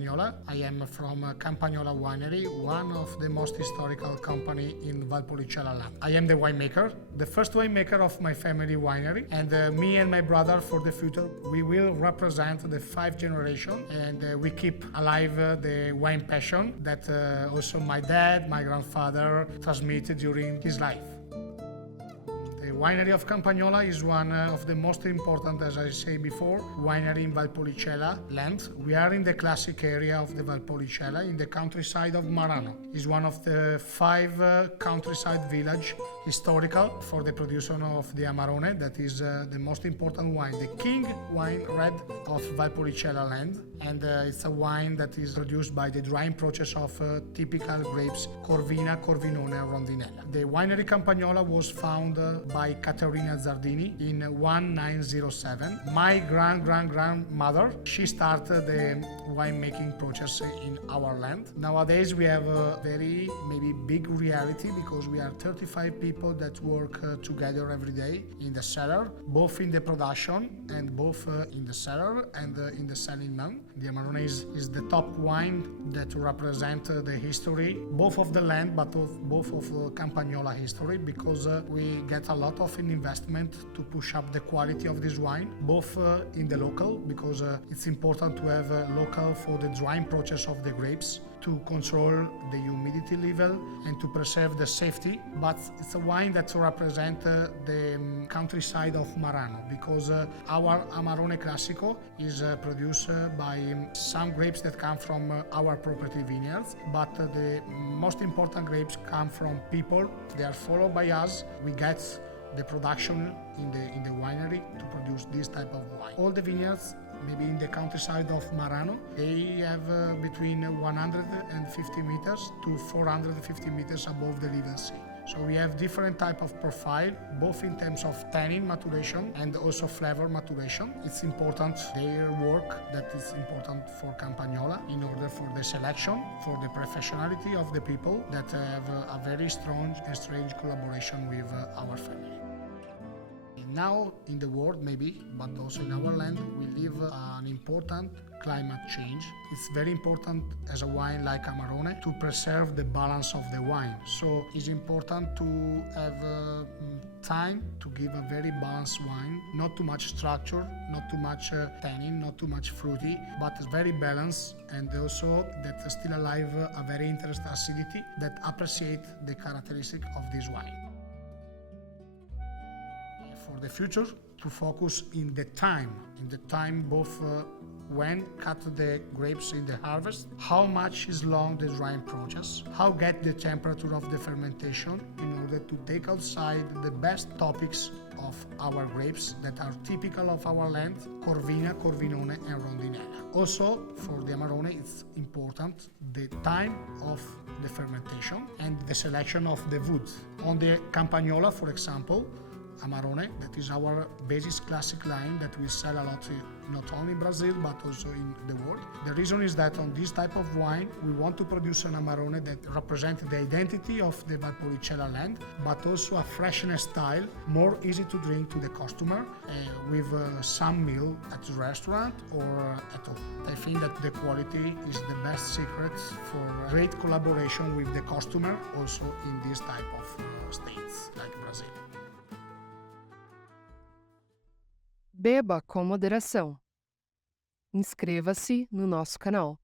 Campagnola. I am from Campagnola Winery, one of the most historical company in Valpolicella land. I am the winemaker, the first winemaker of my family winery, and me and my brother for the future, we will represent the 5th generation, and we keep alive the wine passion that also my dad, my grandfather transmitted during his life. The winery of Campagnola is one of the most important, as I say before, winery in Valpolicella land. We are in the classic area of the Valpolicella, in the countryside of Marano. It's one of the 5 countryside village historical for the production of the Amarone, that is the most important wine, the king wine red of Valpolicella land. And it's a wine that is produced by the drying process of typical grapes Corvina, Corvinona, and Rondinella. The winery Campagnola was founded by Caterina Zardini in 1907. My grandmother, she started the winemaking process in our land. Nowadays we have a very maybe big reality because we are 35 people that work together every day in the cellar, both in the production and both in the cellar and in the selling man. The Amarone is the top wine that represents the history, both of the land but both of Campagnola history, because we get a lot of investment to push up the quality of this wine, both in the local, because it's important to have local for the drying process of the grapes, to control the humidity level and to preserve the safety. But it's a wine that represents the countryside of Marano, because our Amarone Classico is produced by some grapes that come from our property vineyards, but the most important grapes come from people. They are followed by us. We get the production in the winery to produce this type of wine. All the vineyards, maybe in the countryside of Marano, they have between 150 meters to 450 meters above the level sea. So we have different type of profile, both in terms of tannin maturation and also flavor maturation. It's important their work that is important for Campagnola in order for the selection, for the professionality of the people that have a very strong and strange collaboration with our family. Now in the world maybe, but also in our land, we live an important climate change. It's very important as a wine like Amarone to preserve the balance of the wine. So it's important to have time to give a very balanced wine, not too much structure, not too much tannin, not too much fruity, but very balanced, and also that still alive a very interesting acidity that appreciate the characteristic of this wine. For the future, to focus in the time both when cut the grapes in the harvest, how much is long the drying process, how get the temperature of the fermentation in order to take outside the best topics of our grapes that are typical of our land, Corvina, Corvinone and Rondinella. Also for the Amarone it's important the time of the fermentation and the selection of the wood. On the Campagnola, for example, Amarone, that is our basis classic line that we sell a lot not only in Brazil but also in the world. The reason is that on this type of wine we want to produce an Amarone that represents the identity of the Valpolicella land, but also a freshness style, more easy to drink to the customer with some meal at the restaurant or at home. I think that the quality is the best secret for great collaboration with the customer also in this type of states like Brazil. Beba com moderação. Inscreva-se no nosso canal.